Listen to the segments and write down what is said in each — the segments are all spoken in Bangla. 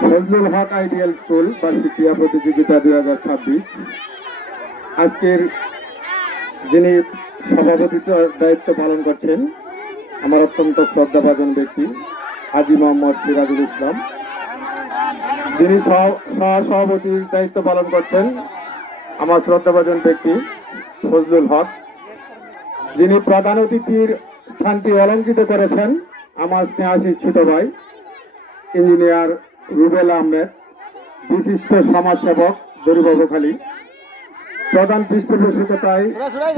ফজলুল হক আইডিয়াল স্কুল বার্ষিক ক্রীড়া প্রতিযোগিতা 2026। আজকের যিনি সভাপতিত্বের দায়িত্ব পালন করছেন আমার অত্যন্ত শ্রদ্ধাভাজন ব্যক্তি হাজী মোহাম্মদ সিরাজুল ইসলাম, যিনি সহ-সভাপতির দায়িত্ব পালন করছেন আমার শ্রদ্ধাভাজন ব্যক্তি ফজলুল হক, যিনি প্রধান অতিথির স্থানটি অলঙ্কৃত করেছেন আমার স্নেহাশী ছোট ভাই ইঞ্জিনিয়ার রুবেল আহমেদ, বিশিষ্ট সমাজসেবক দরিবাবুখালী। প্রধান পৃষ্ঠপোষকতায়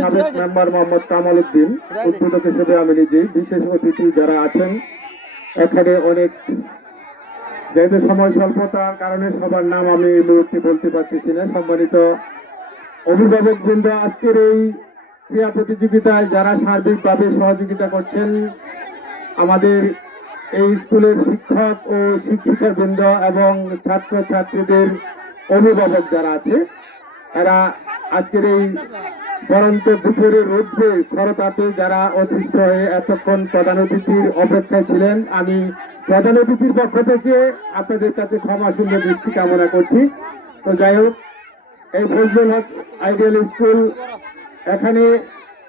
সাবেক মেম্বার মোহাম্মদ কামাল উদ্দিন, উদ্বোধক হিসেবে আমি নিজেই। বিশেষ অতিথি যারা আছেন এখানে অনেক, যেহেতু সময় স্বল্পতার কারণে সবার নাম আমি এই মুহূর্তে বলতে পারতেছি না। সম্মানিত অভিভাবক বৃন্দ, আজকের এই ক্রীড়া প্রতিযোগিতায় যারা সার্বিকভাবে সহযোগিতা করছেন, আমাদের এই স্কুলের শিক্ষক ও শিক্ষিকা বৃন্দ এবং ছাত্র ছাত্রীদের অভিভাবক যারা আছে, এরা আজকের এই বরন্ত দুপুরের রোদ্রে খরতাপে যারা অতিষ্ঠ হয়ে এতক্ষণ প্রধান অতিথির অপেক্ষায় ছিলেন, আমি প্রধান অতিথির পক্ষ থেকে আপনাদের কাছে ক্ষমা সুন্দর দৃষ্টি কামনা করছি। তো যাই হোক, এই ফজলুল হক আইডিয়াল স্কুল এখানে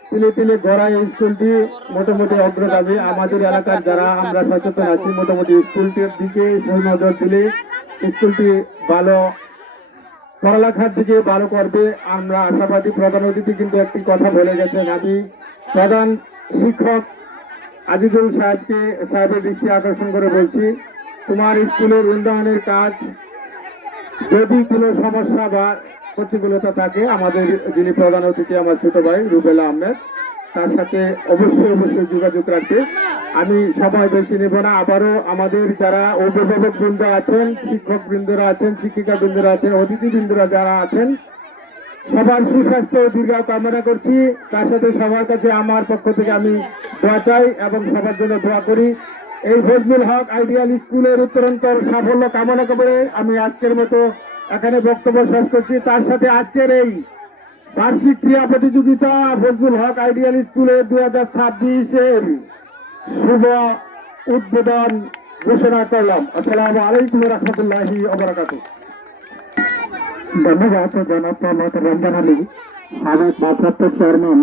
তিলে তিলে গড়া এই স্কুলটি মোটামুটি অগ্রগামী। আমাদের এলাকার যারা আমরা সচেতন আছি, মোটামুটি স্কুলটির দিকে নজর দিলে স্কুলটি ভালো পড়ালেখার দিকে ভালো করবে আমরা আশাবাদী। প্রধান অতিথি কিন্তু একটি কথা বলে গেছেন, আমি প্রধান শিক্ষক আজিজুল সাহেবের দৃষ্টি আকর্ষণ করে বলছি, তোমার স্কুলের উন্নয়নের কাজ যদি কোনো সমস্যা বা প্রতিকূলতা থাকে, আমাদের যিনি প্রধান অতিথি আমার ছোট ভাই রুবেল আহমেদ, তার সাথে অবশ্যই যোগাযোগ রাখবে। আমি সময় বেশি নেব না। আবারও আমাদের যারা অভিভাবক বৃন্দ আছেন, শিক্ষক বৃন্দরা আছেন, শিক্ষিকা বৃন্দরা আছেন, অতিথি বৃন্দরা যারা আছেন, সবার সুস্বাস্থ্য ও দীর্ঘায়ু কামনা করছি। তার সাথে সবার কাছে আমার পক্ষ থেকে আমি দোয়া চাই এবং সবার জন্য দোয়া করি। এই ফজলুল হক আইডিয়াল স্কুলের উত্তরোত্তর সাফল্য কামনা করে আমি আজকের মতো এখানে বক্তব্য শেষ করছি। তার সাথে আজকের এই বার্ষিক ক্রীড়া প্রতিযোগিতা ফজলুল হক আইডিয়াল স্কুলের 2026-এর শুভ উদ্বোধন ঘোষণা করলাম। আসসালামু আলাইকুম রহমতুল্লাহি ওয়া বারাকাতুহু। ধন্যবাদ জনাব মোহাম্মদ রমজান আলী, সাবেক ভারপ্রাপ্ত চেয়ারম্যান